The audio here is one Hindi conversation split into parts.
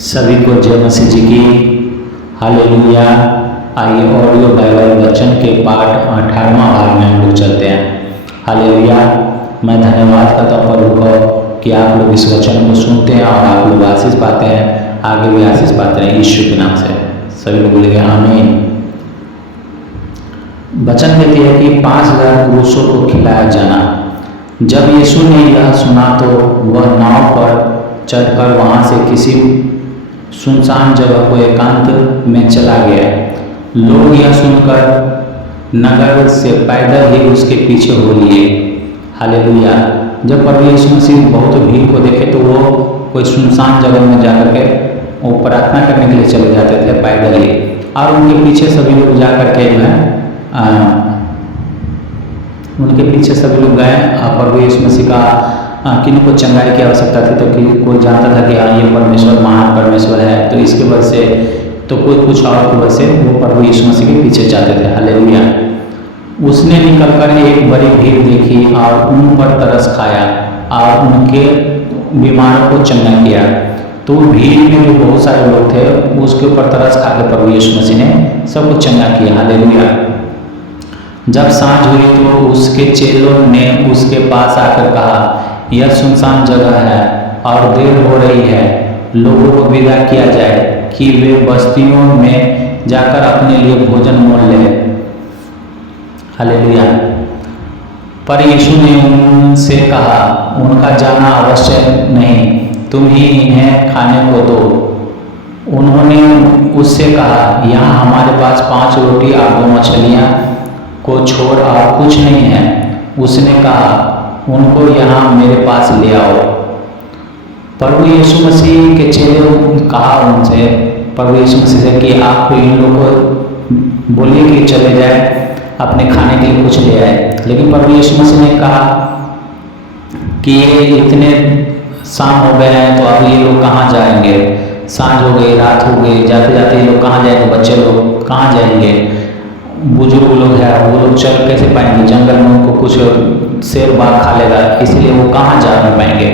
सभी को जय मसीह जी की हालेलुया। आइए ऑडियो बाइबल वचन के पाठ 18वां भाग में हम लोग चलते हैं। हालेलुया। मैं धन्यवाद करता हूँ प्रभु को कि आप लोग इस वचन को सुनते हैं और आप लोग आशीष पाते हैं, आगे भी आशीष पाते हैं यीशु के नाम से। सभी लोग बोलेंगे आमीन। वचन कहती है कि 5000 पुरुषों को खिलाया जाना। जब यीशु ने यह सुना तो वह नाव पर चढ़कर वहाँ से किसी सुनसान जगह को एकांत में चला गया। लोग यह सुनकर नगर से पैदल ही उसके पीछे हो लिए। हालेलुया। जब प्रभु यीशु मसीह बहुत भीड़ को देखे तो वो कोई सुनसान जगह में जाकर के वो प्रार्थना करने के लिए चले जाते थे पैदल ही, और उनके पीछे सभी लोग जा कर के जो है उनके पीछे सभी लोग गए। प्रभु यीशु मसीह का किन्हीं को चंगाई की आवश्यकता थी तो कोई जानता था कि हाँ ये परमेश्वर महान परमेश्वर है, तो इसके वजह से तो कोई कुछ और की वजह से वो प्रभु यीशु मसीह के पीछे जाते थे। हालेलुया। उसने निकलकर एक बड़ी भीड़ देखी और उन पर तरस खाया और उनके बीमारों को चंगा किया। तो भीड़ में जो बहुत सारे लोग थे उसके ऊपर तरस खा के प्रभु यीशु मसीह ने सबको चंगा किया। हालेलुया। जब सांझ हुई तो उसके चेलों ने उसके पास आकर कहा, यह सुनसान जगह है और देर हो रही है, लोगों को विदा किया जाए कि वे बस्तियों में जाकर अपने लिए भोजन मोल लें। हालेलुया। पर यीशु ने उनसे कहा, उनका जाना आवश्यक नहीं, तुम ही इन्हें खाने को दो। उन्होंने उससे कहा, यहाँ हमारे पास 5 रोटी और 2 मछलियाँ को छोड़ और कुछ नहीं है। उसने कहा, उनको यहाँ मेरे पास ले आओ। प्रभु यीशु मसीह के चेले कहा उनसे, प्रभु यीशु मसीह से कि आप इन लोगों को बोलिए कि चले जाए अपने खाने के लिए कुछ ले आए। लेकिन प्रभु यीशु मसीह ने कहा कि ये इतने शाम हो गए हैं तो अब ये लोग कहाँ जाएंगे, सांझ हो गई, रात हो गई, जाते जाते ये लोग कहाँ जाएंगे, बच्चे लोग कहाँ जाएंगे, बुजुर्ग लोग हैं वो लोग चल कैसे पाएंगे, जंगल में उनको कुछ शेर बाघ खा लेगा, इसलिए वो कहाँ जा नहीं पाएंगे,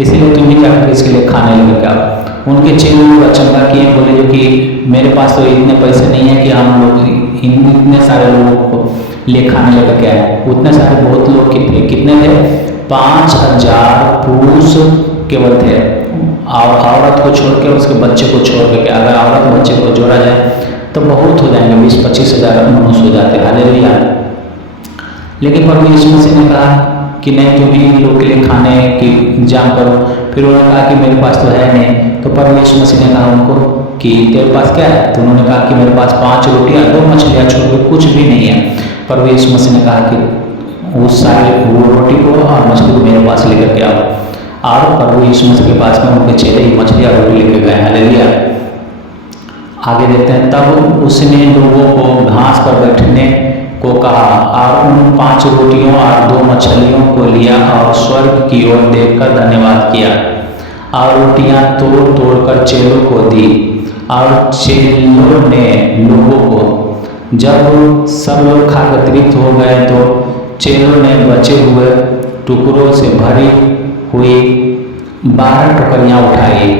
इसलिए तुम ही जाकर इसके लिए खाने लेकर आओ। उनके चेले लोग अचंभा किए, बोले जो कि मेरे पास तो इतने पैसे नहीं है कि हम लोग इतने सारे लोगों को ले खाने लेकर के आए। उतने सारे बहुत लोग कितने थे, 5000 पुरुष केवल थे, और औरत को छोड़ के उसके बच्चे को छोड़ के, अगर औरत बच्चे को जोड़ा जाए तो बहुत हो जाएंगे, 20-25 हज़ार मनुष्य हो जाते। हालेलुया। लेकिन प्रभु यीशु मसीह ने कहा कि नहीं, तुम ही लोग के लिए खाने की इंतजाम करो। फिर उन्होंने कहा कि मेरे पास तो है नहीं। तो प्रभु यीशु मसीह ने कहा उनको कि तेरे पास क्या है। तो उन्होंने कहा कि मेरे पास 5 रोटियाँ 2 मछलियाँ छोड़ के कुछ भी नहीं है। प्रभु यीशु मसीह ने कहा कि उस सारे वो रोटी को और मछली को मेरे पास लेकर के आओ। और प्रभु यीशु मसीह के पास में उनके चेले ही मछली और रोटी लेकर गए। हालेलुया। आगे देखते हैं। तब उसने लोगों को घास पर बैठने को कहा और उन 5 रोटियों और 2 मछलियों को लिया और स्वर्ग की ओर देखकर धन्यवाद किया और रोटियां तोड़ तोड़ कर चेलों को दी, और चेलों ने लोगों को। जब सब लोग खाकर तृप्त हो गए तो चेलों ने बचे हुए टुकड़ों से भरी हुई 12 टोकरियां उठाई,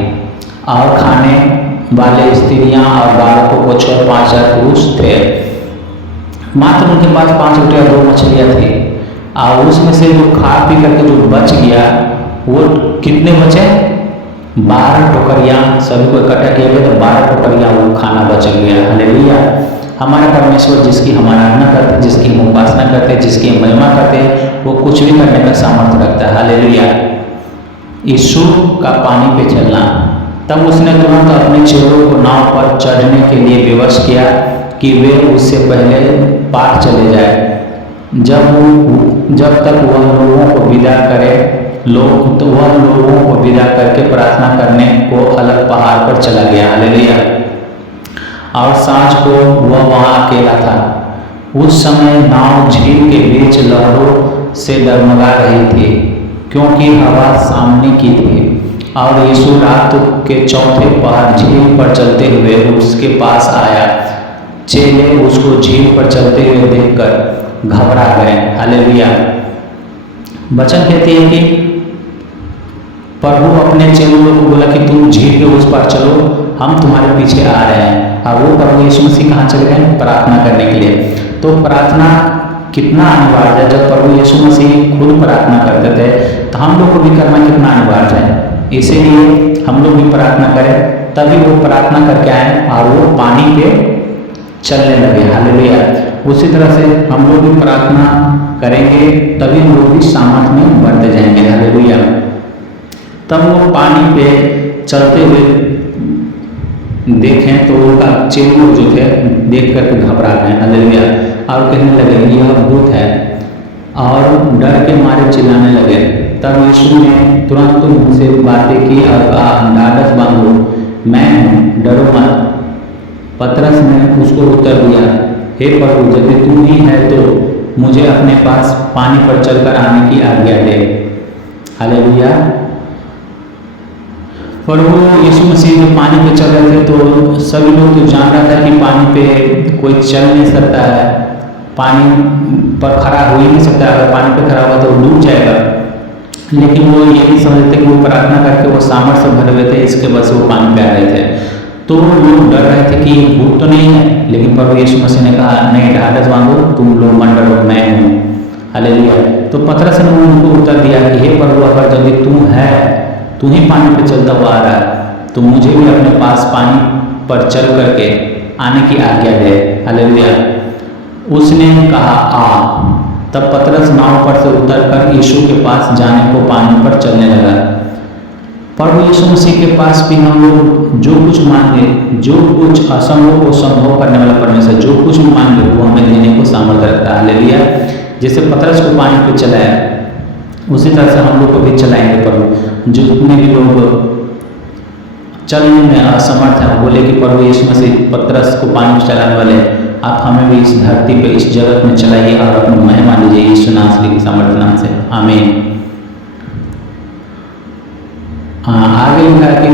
और खाने वाले स्त्रियां और बालकों को छोड़ 5000 पुरुष थे। मात्र उनके पास 5 रोटियाँ 2 मछलियाँ थी, और उसमें से जो खा पी करके जो बच गया वो कितने बचे, 12 टोकरियाँ। सभी को इकट्ठा किया गया तो 12 टोकरियाँ वो खाना बच गया। हालेलुया। हमारा परमेश्वर जिसकी हम आराधना करते हैं, जिसकी हम उपासना करते हैं, जिसकी हम महिमा करते हैं, वो कुछ भी करने का सामर्थ्य रखता है। हालेलुया। यीशु का पानी पे चलना। तब उसने तुरंत अपने चेलों को नाव पर चढ़ने के लिए विवश किया कि वे उससे पहले पार चले जाए। जब तक वह लोगों को विदा करे, वह लोगों को विदा करके प्रार्थना करने को अलग पहाड़ पर चला गया। हालेलुया। और सांझ को वह वहाँ अकेला था। उस समय नाव झील के बीच लहरों से डगमगा रही थी, क्योंकि हवा सामने की थी। और यीशु रात के 4थे पहर झील पर चलते हुए उसके पास आया। चेले उसको झील पर चलते हुए देखकर घबरा गए। हालेलुया। वचन कहती है कि प्रभु अपने चेलों को बोला कि तुम झील के उस पार चलो, हम तुम्हारे पीछे आ रहे हैं। और वो प्रभु यीशु मसीह कहाँ चले गए? प्रार्थना करने के लिए। तो प्रार्थना कितना अनिवार्य है। जब प्रभु यीशु मसीह खुद प्रार्थना करते थे तो हम लोग को भी करना कितना अनिवार्य है। इसीलिए हम लोग भी प्रार्थना करें, तभी वो प्रार्थना करके आए और वो पानी पे चलने लगे। हालेलुया। उसी तरह से हम लोग भी प्रार्थना करेंगे, तभी हम लोग भी सामर्थ में बढ़ते जाएंगे। हालेलुया। तब वो पानी पे चलते हुए देखें तो उनका चेले जो थे देख करके घबरा गए। हालेलुया। और कहने लगे यह भूत है, और डर के मारे चिल्लाने लगे। तब यीशु ने तुरंत उनसे बातें की और कहा, ढाढ़स बांधो, मैं हूँ, डरो मत। पतरस ने उसको उत्तर दिया, हे प्रभु, यदि तू ही है तो मुझे अपने पास पानी पर चलकर आने की आज्ञा दे। हालेलुया। प्रभु यीशु मसीह जब पानी पे चल रहे थे तो सभी लोग तो जान रहा था कि पानी पे कोई चल नहीं सकता है, पानी पर खड़ा हो ही नहीं सकता। अगर पानी पे खड़ा हुआ तो डूब जाएगा। लेकिन वो ये नहीं समझते कि वो प्रार्थना करके वो सामर्थ्य से भरे हुए थे, इसके वजह से वो पानी पे आ रहे थे। तो लोग डर रहे थे कि भूत तो नहीं है, लेकिन प्रभु यीशु मसीह ने कहा, नहीं, ढाढ़स बांधो, तुम लोग मत डरो, मैं हूँ। हालेलुया। तो पतरस ने उनको उत्तर दिया कि हे प्रभु, अगर यदि तू है, तू ही पानी पे चलता हुआ आ रहा है, तो मुझे भी अपने पास पानी पर चल करके आने की आज्ञा दे। हालेलुया। उसने कहा, आ। तब पतरस नाव पर से उतरकर यीशु के पास जाने को पानी पर चलने लगा। प्रभु यीशु मसीह के पास भी हम लोग जो कुछ मांगे, जो कुछ असंभव को संभव करने वाला परमेश्वर, जो कुछ भी मांगे वो हमें देने को सामर्थ्य रखता है। हालेलुया। जैसे पतरस को पानी पे चलाया, उसी तरह से हम लोग को भी चलाएंगे। प्रभु जितने भी लोग चलने में असमर्थ हैं, बोले कि प्रभु यीशु मसीह पतरस को पानी पे चलाने वाले, आप हमें भी इस धरती पे, इस जगत में चलाइए और अपनी महिमा लीजिए यीशु नासरी के सामर्थ्य नाम से। आमीन। आगे लिखा कि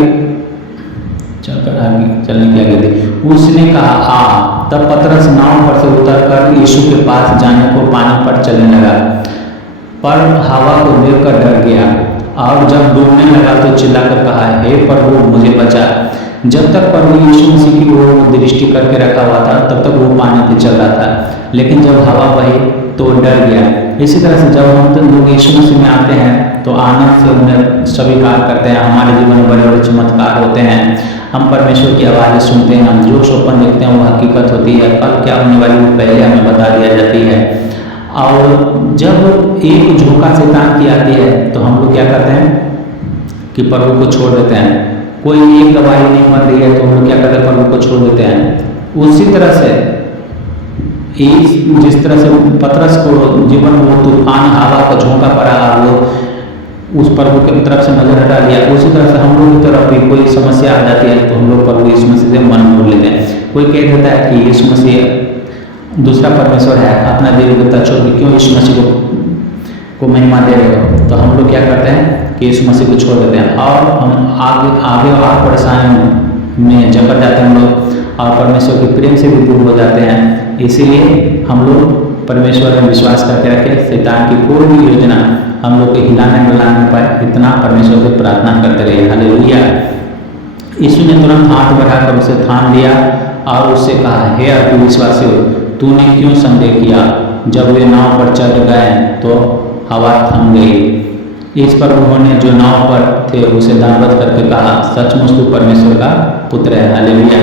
चलकर आगे चलने की आगे दी। उसने कहा, आ। तब पतरस नाव पर से उतरकर यीशु के पास जाने को पानी पर चलने लगा, पर हवा को देखकर डर गया, और जब डूबने लगा तो चिल्लाकर कहा, हे प्रभु, मुझे बचा। जब तक प्रभु यीशु मसीह की ओर दृष्टि करके रखा हुआ था, तब तक वो पानी पे चल रहा था। लेकिन जब हवा बही तो डर गया। इसी तरह से जब हम लोग यीशु मसीह में आते हैं तो आनंद से उन्हें स्वीकार करते हैं। हमारे जीवन में बड़े बड़े चमत्कार होते हैं, हम परमेश्वर की आवाज़ें सुनते हैं, हम जो स्वप्न देखते हैं वो हकीकत होती है। कल क्या होने वाली वो पहले हमें बता दिया जाती है। और जब एक झोंका शैतान की आती है तो हम लोग क्या करते हैं कि प्रभु को छोड़ देते हैं। कोई एक गवाही नहीं बन रही है तो हम लोग क्या करते हैं, प्रभु को छोड़ देते हैं। उसी तरह से जिस तरह से पतरस को जीवन में वो तूफान हवा का झोंका पड़ा और वो उस प्रभु की तरफ से नजर हटा लिया, उसी तरह से हम लोग की तरफ भी कोई समस्या आ जाती है तो हम लोग प्रभु यीशु मसीह से मन मोड़ लेते हैं। कोई कह देता है कि यीशु मसीह दूसरा परमेश्वर है, अपना देवी देवता छोड़ के क्यों यीशु मसीह को महिमा दे रहे हो, तो हम लोग क्या करते हैं कि यीशु मसीह को छोड़ देते हैं और हम आगे और परेशानी में जकड़ जाते हैं हम लोग, और परमेश्वर के प्रेम से भी दूर हो जाते हैं। इसीलिए हम लोग परमेश्वर में विश्वास करके रखें, शैतान की कोई भी योजना हम लोग को हिलाने डुलाने न पाए, इतना परमेश्वर से प्रार्थना करते रहिए। हालेलुया। यीशु ने तुरंत हाथ बढ़ाकर उसे थाम लिया और उससे कहा, हे अविश्वासी, तूने क्यों संदेह किया। जब वे नाव पर चढ़ गए तो हवा थम गई। इस पर उन्होंने जो नाव पर थे उसे दंडवत करके कहा, सचमुच तू परमेश्वर का पुत्र है। हालेलुया।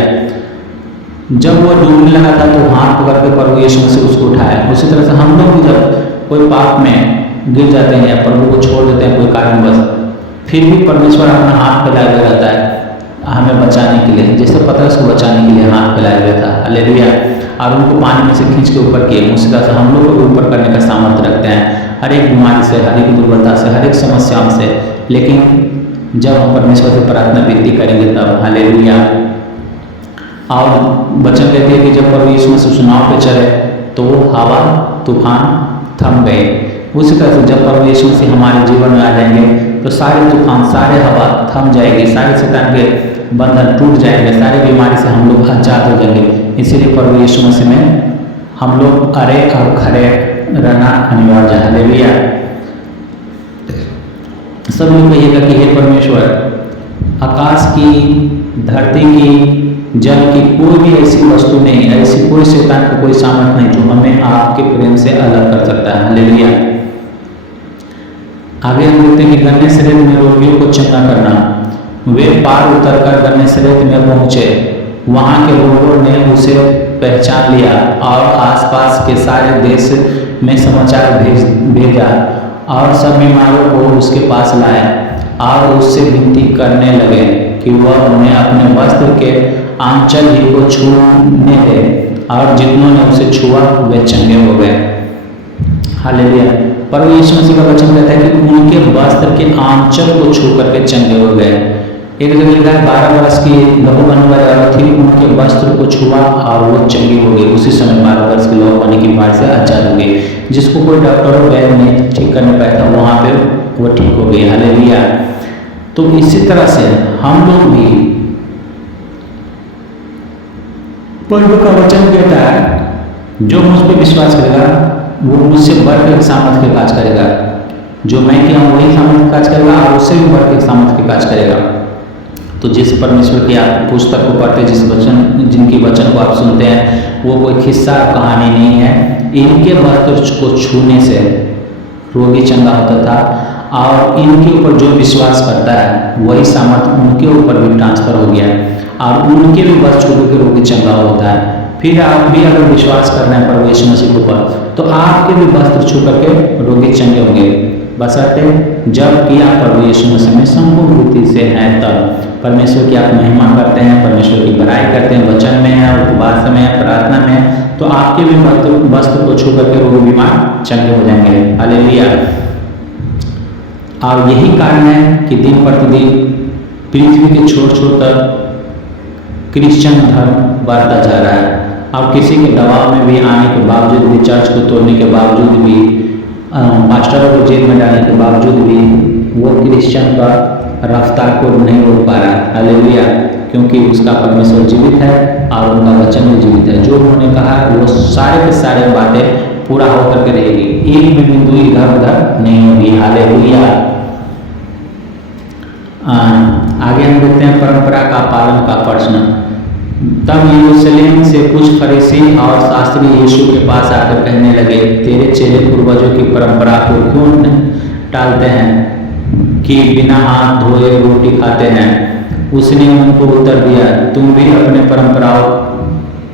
जब वो डूबने लगा था तो हाथ पकड़ के प्रभु यीशु मसीह उसको उठाया। उसी तरह से हम लोग भी जब कोई पाप में गिर जाते हैं या प्रभु को छोड़ देते हैं कोई कारणवश, फिर भी परमेश्वर अपना हाथ फैलाए हुए रहता है हमें बचाने के लिए, जैसे पतरस को बचाने के लिए हाथ फैलाया हुआ था। हालेलुया। और उनको पानी में से खींच के ऊपर किए। उसी तरह से हम लोग को भी ऊपर करने का सामर्थ्य रखते हैं, हर एक बीमारी से, हर एक दुर्बलता से, हर एक समस्याओं से। लेकिन जब हम परमेश्वर से प्रार्थना विनती करेंगे तब। हालेलुया। और वचन कहते हैं कि जब प्रभु यीशु मसीह उस नाव पे चले तो हवा तूफान थम गए। उसी तरह से जब प्रभु यीशु मसीह हमारे जीवन में आ जाएंगे तो सारे तूफान, सारे हवा थम जाएगी, सारे शैतान के बंधन टूट जाएंगे, सारी बीमारी से हम लोग आजाद हो जाएंगे। इसीलिए प्रभु यीशु मसीह में हम लोग अरे और खड़े रहना अनिवार्य है। हालेलुया। सब लोग कहिएगा कि हे परमेश्वर, आकाश की, धरती की, जल की कोई भी ऐसी वस्तु नहीं, ऐसी कोई शैतान को कोई सामर्थ नहीं जो हमें आपके प्रेम से अलग कर सकता है। हालेलुया। आगे हम देखते हैं कि गन्नेसरेत में रोगियों को चंगा करना। वे पार उतरकर गन्नेसरेत में पहुंचे। वहां के लोगों ने उसे पहचान लिया और आसपास के सारे देश में समाचार भेजा और सब बीमारों को उसके पास लाए और उससे विनती करने लगे कि वह उन्हें अपने वस्त्र के आंचल ही को छूने दे, और जितनों ने उसे छुआ वे चंगे हो गए। हालेलुया। पर यीशु मसीह का वचन कहता है कि उनके वस्त्र के आंचल को छू करके चंगे हो गए। एक जगह लिखा है 12 वर्ष की लहू बनने वाली औरत थी, उनके वस्त्र को छुआ और वो चंगी हो गई। उसी समय 12 वर्ष की लहू बनने की बीमारी से आजाद हो गई, जिसको कोई डॉक्टर और वैद्य नहीं ठीक करने पाया था, वहाँ पे वो ठीक हो गई। हालेलुया। तो इसी तरह से हम लोग भी, प्रभु का वचन कहता है जो मुझ पर विश्वास करेगा वो मुझसे बढ़कर सामर्थ के काज करेगा। जो मैं किया हूँ वही सामर्थ के काज करेगा और उससे भी बढ़कर सामर्थ के काज करेगा। तो जिस परमेश्वर की आप पुस्तक को पढ़ते हैं, जिनकी वचन को आप सुनते हैं, वो कोई किस्सा कहानी नहीं है। इनके वस्त्र को छूने से रोगी चंगा होता था और इनके ऊपर जो विश्वास करता है वही सामर्थ उनके ऊपर भी ट्रांसफर हो गया और उनके भी वस्त्र छू के रोगी चंगा होता है। फिर आप भी अगर विश्वास कर रहे हैं प्रभु यीशु मसीह के ऊपर, तो आपके भी वस्त्र छू करके रोगी चंगे होंगे, बशर्ते जब कि आप प्रभु यीशु मसीह में संपूर्ण रीति से हैं। तब परमेश्वर की आप महिमा करते हैं, परमेश्वर की बड़ाई करते हैं, वचन में है, उपवास में है, प्रार्थना में है, तो आपके भी वस्त्र को छू करके रोगी बीमार चंगे हो जाएंगे। हालेलुया। और यही कारण है कि दिन प्रतिदिन पृथ्वी के छोर छोर तक क्रिश्चियन धर्म बढ़ता जा रहा है। अब किसी के दबाव में भी आने के बावजूद भी, चर्च को तोड़ने के बावजूद भी, मास्टरों को जेल में डालने के बावजूद भी, वो क्रिश्चियन का रफ्तार को नहीं रोक पा रहा है। हालेलुया। क्योंकि उसका परमेश्वर जीवित है और उनका वचन भी जीवित है। जो उन्होंने कहा वो सारे के सारे बातें पूरा होकर के रहेगी, एक भी बिंदु इधर उधर नहीं होगी। हालेलुया। आगे हम देखते हैं परंपरा का पालन का प्रश्न। तब यरूशलेम से कुछ फरीसी और शास्त्री यीशु के पास आकर कहने लगे, तेरे चेले पूर्वजों की परंपरा को क्यों टालते हैं कि बिना हाथ धोए रोटी खाते हैं? उसने उनको उत्तर दिया, तुम भी अपने परंपराओं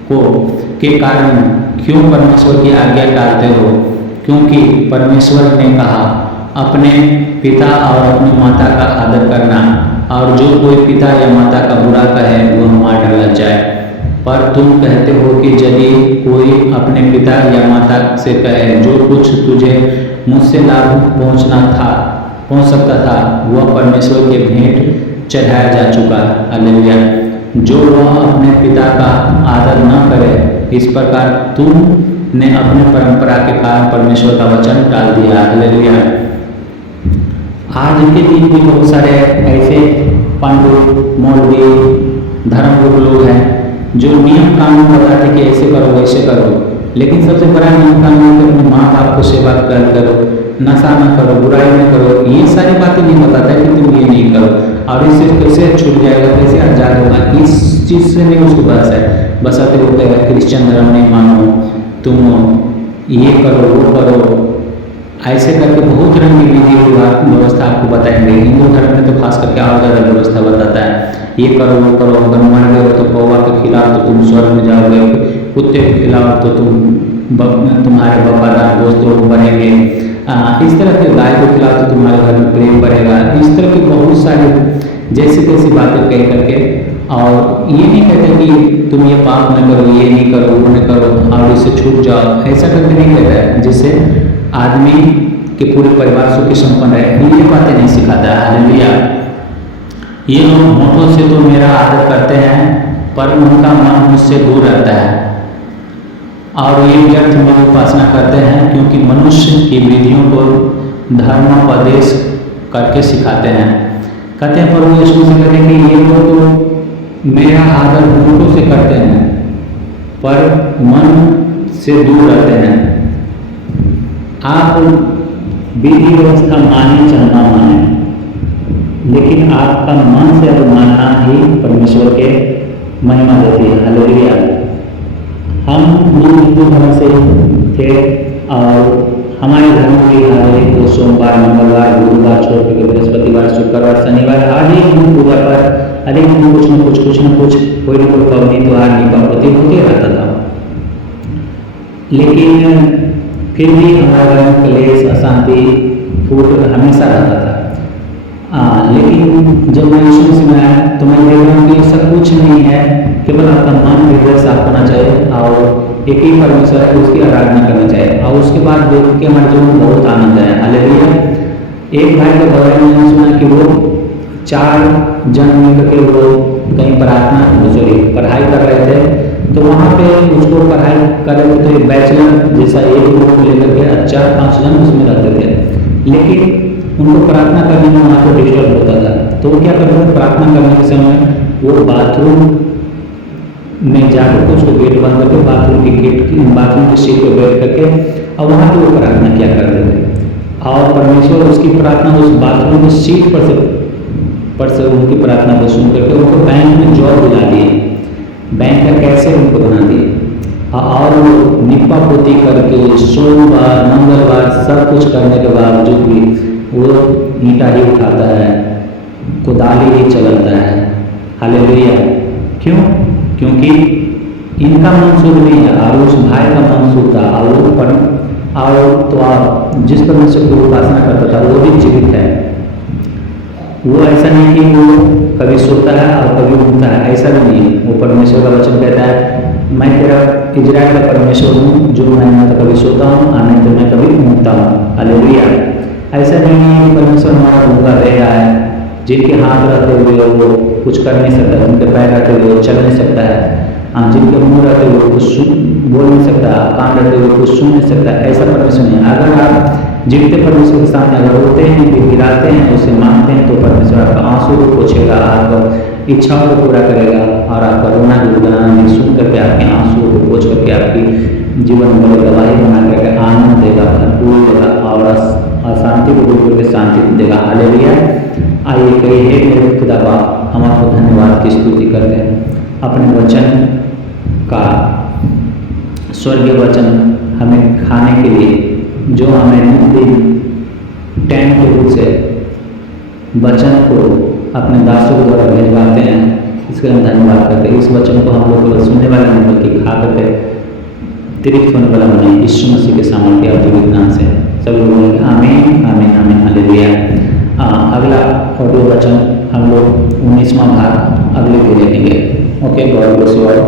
को के कारण क्यों परमेश्वर की आज्ञा टालते हो? क्योंकि परमेश्वर ने कहा, अपने पिता और अपनी माता का आदर करना, और जो कोई पिता या माता का बुरा कहे वह मार डाला जाए। पर तुम कहते हो कि यदि कोई अपने पिता या माता से कहे, जो कुछ तुझे मुझसे लाभ पहुँच सकता था वह परमेश्वर के भेंट चढ़ाया जा चुका। हालेलुया। जो वह अपने पिता का आदर न करे, इस प्रकार तुमने अपने परंपरा के कारण परमेश्वर का वचन टाल दिया। हालेलुया। आज के दिन भी बहुत सारे ऐसे पंडित, मौलवी, धर्मगुरु लोग हैं जो नियम कानून बताते कि ऐसे करो वैसे करो, लेकिन सबसे बड़ा नियम कानून है अपने माँ बाप को सेवा करो, नशा न करो, बुराई न करो। ये सारी बातें नहीं बताता है कि तुम ये नहीं करो, और इससे कैसे छूट जाएगा, कैसे आजाद होगा, इस चीज़ से नहीं उसको बहस है। बस आते होते हैं क्रिश्चियन धर्म नहीं मानो, तुम ये करो वो करो, ऐसे करके बहुत रंग की विधि व्यवस्था आपको बताएंगे। हिंदू धर्म में तो खास करके और ज़्यादा व्यवस्था बताता है, ये करो वो करो, अगर मर गए हो तो कौवा के खिलाओ तो तुम स्वर्ग में जाओगे, कुत्ते के खिलाओ तो तुम्हारे वफादार दोस्त लोग बनेंगे, इस तरह के गाय को खिलाओ तो तुम्हारे घर में प्रेम बढ़ेगा। इस तरह की बहुत सारी जैसी तैसी बातें कह करके, और ये नहीं कहते कि तुम ये पाप न करो, ये नहीं करो, वो न करो और इससे छूट जाओ, ऐसा करके नहीं कहता है, जिससे आदमी के पूरे परिवार सुखी संपन्न है। ये बातें नहीं सिखाता है। हालेलुया। ये लोग होठों से तो मेरा आदर करते हैं, पर उनका मन मुझसे दूर रहता है, और ये व्यर्थ में उपासना करते हैं, क्योंकि मनुष्य की विधियों को धर्मोपदेश करके सिखाते हैं। कहते हैं प्रभु यीशु से कहते हैं कि ये लोग तो मेरा आदर होठों से करते हैं, पर मन से दूर रहते हैं। आप विधि व्यवस्था माने चाहे ना माने, लेकिन आपका मन से अब मानना ही परमेश्वर के महिमा देती है। हालेलुया। हम लोग हिंदू धर्म से थे और हमारे धर्म में हर एक को सोमवार, मंगलवार, गुरुवार छोड़ के बृहस्पतिवार, शुक्रवार, शनिवार हर एक दिन पूजा पर हर एक दिन कुछ न कुछ कोई न कोई पवनी त्योहार निपावती होते रहता था। लेकिन फिर भी हमारे घर में कलेश, अशांति, फूट हमेशा रहता था। लेकिन जब मैं यीशु मसीह में आया तो मैं देख रहा हूँ कि ऐसा कुछ नहीं है, केवल आपका मन हृदय साफ होना चाहिए और एक ही परमेश्वर है, उसकी आराधना करना चाहिए। और उसके बाद देख के हमारे जीवन में बहुत आनंद आया। हालेलुया। एक भाई के बारे में मैंने सुना कि वो 4 जन मिलकर के वो कहीं पढ़ाई कर रहे थे, तो वहाँ पे उसको पढ़ाई कर रहे थे तो एक बैचलर जैसा एक ग्रुप लेकर के 4-5 जन उसमें रहते थे। लेकिन उनको प्रार्थना करने में वहाँ पर डिस्टर्ब होता था, तो वो क्या करते थे, प्रार्थना करने के समय वो बाथरूम में जाकर उसको गेट बंद करके बाथरूम की सीट पर बैठ करके और वहाँ पे वो प्रार्थना किया करते थे। और परमेश्वर उसकी प्रार्थना उस बाथरूम की सीट पर से उनकी प्रार्थना को सुन करके उनको बैंक में जॉब दिला दिए, बैंक का कैसे उनको बना दिए। और निपा पोती करके सोमवार, मंगलवार सब कुछ करने के बावजूद भी वो ईंटा ही उठाता है, कुदाली ही चलाता है। हालेलुया। क्यों? क्योंकि इनका मन शुद्ध नहीं है और उस भाई का मन शुद्ध था और तो आप जिस परमेश्वर की उपासना करता था वो भी जीवित है। वो ऐसा नहीं कि वो कभी सोता है और कभी उठता है, ऐसा भी नहीं है। वो परमेश्वर का वचन कहता है, मैं तेरा इजराइल का परमेश्वर हूँ, जो मैं न तो कभी सोता हूँ और नहीं तो मैं कभी उठता हूँ। हालेलुया। ऐसा नहीं है कि परमेश्वर हमारा भूखा रह रहा है, जिनके हाथ रहते हुए वो कुछ कर नहीं सकता, उनके पैर रहते हुए वो चल नहीं सकता है, जिनके मुंह रहते हुए कुछ बोल नहीं सकता, कान रहते हुए कुछ सुन नहीं सकता, ऐसा परमेश्वर नहीं। अगर आप जीवते परमेश्वर के सामने अगर रोते हैं, गिड़गिड़ाते हैं, उसे मांगते हैं, तो परमेश्वर आपका आंसू को पोछेगा, आपको इच्छाओं को पूरा करेगा और आपका रोना गुड़गुड़ाना सुन करके आपके आंसू को पोछ करके आपकी जीवन में गवाही बना करके आनंद देगा, भरपूर देगा और अशांति को दूर करके शांति देगा। हालेलुया। आइए कही है मेरे खुदा बाप, हम आपको धन्यवाद की स्तुति करते हैं अपने वचन का, स्वर्गीय वचन हमें खाने के लिए, जो हमें दिन टाइम के रूप से वचन को अपने दासों द्वारा भेजवाते हैं, इसके लिए हम धन्यवाद करते हैं। इस वचन को हम लोग केवल सुनने वाला नहीं बल्कि खा करके तृप्त होने वाला बने, यीशु मसीह के सामर्थ्य और जीवित नाम से सब लोग बोलेंगे आमीन आमीन आमीन। हालेलुया। अगला ऑडियो वचन हम लोग 19वां भाग अगले भी देखेंगे। Okay, God bless you all.